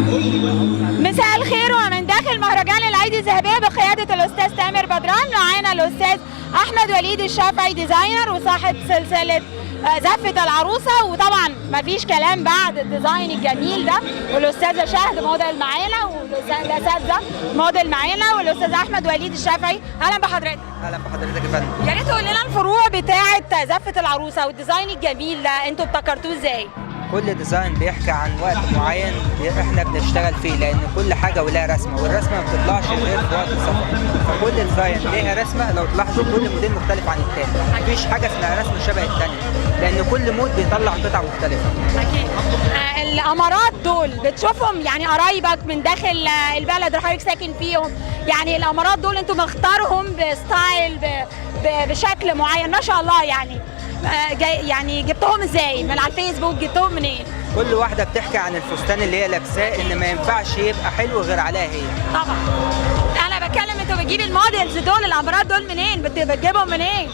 مساء الخير، ومن داخل مهرجان الايدي الذهبيه بقياده الاستاذ تامر بدران معانا الاستاذ احمد وليد الشافعي، ديزاينر وصاحب سلسله زفه العروسه. وطبعا مفيش كلام بعد الديزاين الجميل ده، والاستاذه شهد موديل معانا، والاساتذه موديل معانا، والاستاذ احمد وليد الشافعي. اهلا بحضرتك. اهلا بحضرتك يا فندم. يا ريت تقول لنا الفروع بتاعه زفه العروسه والديزاين الجميل ده انتوا ابتكرتوه ازاي؟ كل ديزاين بيحكي عن وقت معين احنا بنشتغل فيه، لان كل حاجه ولها رسمه، والرسمه ما بتطلعش غير في وقت السفر. فكل ديزاين ليها رسمه. لو تلاحظوا كل موديل مختلف عن الثاني، مفيش حاجه اسمها رسمه شبه الثانيه، لان كل مود بيطلع قطع مختلفه. اكيد. الامارات دول بتشوفهم يعني قرايبك من داخل البلد اللي حضرتك ساكن فيهم، يعني الامارات دول انتوا مختارهم بستايل بشكل معين ما شاء الله، يعني جبتهم ازاي؟ من على الفيسبوك؟ جبتهم منين؟ كل واحده بتحكي عن الفستان اللي هي لابساه، ان ما ينفعش يبقى حلو غير عليها هي. طبعا. انا بتكلم انتوا بتجيب الموديلز دول الامارات دول منين؟ بتجيبهم منين؟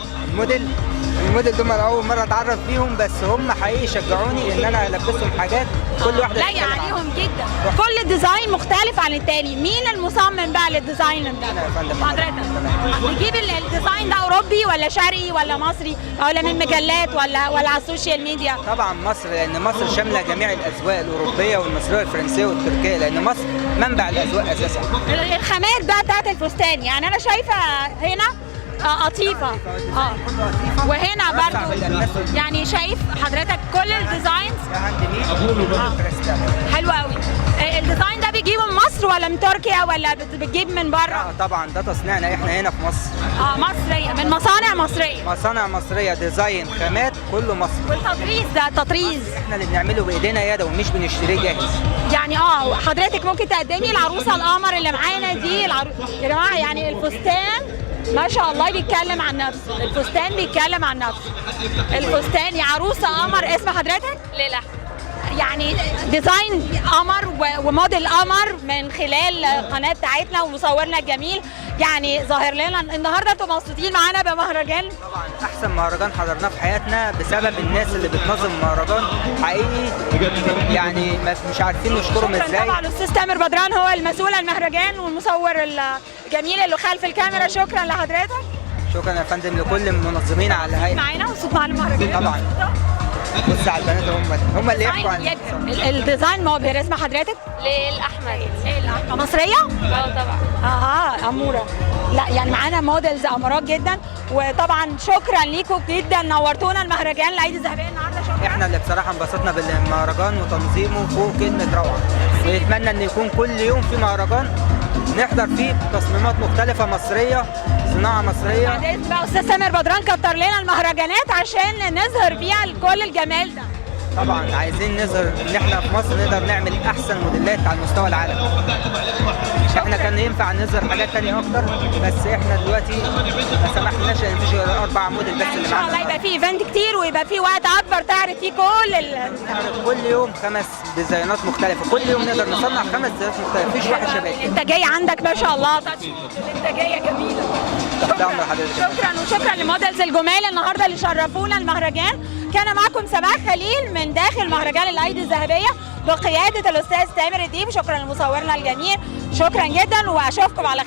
الموديل دول اول مره اتعرف بيهم، بس هم حقيقي شجعوني ان انا البسهم حاجات كل واحده لايقه عليهم جدا. كل ديزاين مختلف عن التاني. مين المصمم بقى للديزاين ده؟ انا يا فندم. حضرتك بتجيب الديزاين ده اوروبي ولا شرقي ولا مصري ولا من مجلات ولا على السوشيال ميديا؟ طبعا مصر، لان مصر شامله جميع الاذواق الاوروبيه والمصريه والفرنسيه والتركيه، لان مصر منبع الاذواق اساسا. الخامات بقى بتاعت الفستان، يعني انا شايفه هنا قطيفه وهنا برضو، يعني شايف حضرتك كل الديزاينز حلو قوي. الديزاين ده بيجيبه من مصر ولا من تركيا ولا بتجيب من بره؟ لا طبعا ده تصنيعنا احنا هنا في مصر. مصريه، من مصانع مصريه. مصانع مصريه، ديزاين، خامات، كله مصري. والتطريز ده تطريز احنا اللي بنعمله بايدينا يدوي، مش بنشتريه جاهز. يعني حضرتك ممكن تقدمي العروسه القمر اللي معانا دي يا جماعه، يعني الفستان ما شاء الله بيتكلم عن نفسه، الفستان بيتكلم عن نفسه. الفستان يا عروسه قمر. اسم حضرتك؟ ليلى. يعني ديزاين قمر وموديل قمر من خلال القناه بتاعتنا ومصورنا الجميل، يعني ظاهر لنا النهارده انتوا مبسوطين معانا بمهرجان. طبعا احسن مهرجان حضرناه في حياتنا بسبب الناس اللي بتنظم المهرجان، حقيقي يعني مش عارفين نشكرهم ازاي. طبعا الاستاذ تامر بدران هو المسؤول عن المهرجان والمصور الجميل اللي خلف الكاميرا. شكرا لحضرتك. شكرا يا فندم لكل المنظمين على الهيئه. معانا وصوت مع المهرجان طبعا. بص على البنات، هم اللي يحكوا عن الديزاين مبهر. اسم حضرتك؟ ليل احمد. مصريه؟ طبعا. اموره. لا يعني معانا موديلز امارات جدا، وطبعا شكرا ليكم جدا، نورتونا المهرجان الايدي الذهبيه النهارده. شكرا. احنا اللي بصراحه انبسطنا بالمهرجان وتنظيمه فوق كلمه روعه، ونتمنى ان يكون كل يوم في مهرجان نحضر فيه تصميمات مختلفه مصريه، صناعه مصريه. بعد اذن بقى استاذ تامر بدران كتر لنا المهرجانات عشان نظهر فيها كل الجمال ده. طبعا عايزين نظهر ان احنا في مصر نقدر نعمل احسن موديلات على مستوى العالم. احنا كان ينفع نظهر حاجات تانية اكتر، بس احنا دلوقتي ما سمحناش ان مفيش غير 4 موديل بس اللي معانا. ان شاء الله يبقى في ايفنت كتير ويبقى في وقت اكبر تعرض فيه كل يوم 5 ديزاينات مختلفه، كل يوم نقدر نصنع 5 ديزاينات مختلفه، مفيش واحد شبه كده. الانتاجيه عندك ما شاء الله، الانتاجيه جميله. شكرا وشكرا لموديلز الجمال النهارده اللي شرفونا المهرجان. كان معكم سماح خليل من داخل مهرجان الايدي الذهبيه بقياده الاستاذ تامر الديب. شكرا لمصورنا الجميل، شكرا جدا، واشوفكم على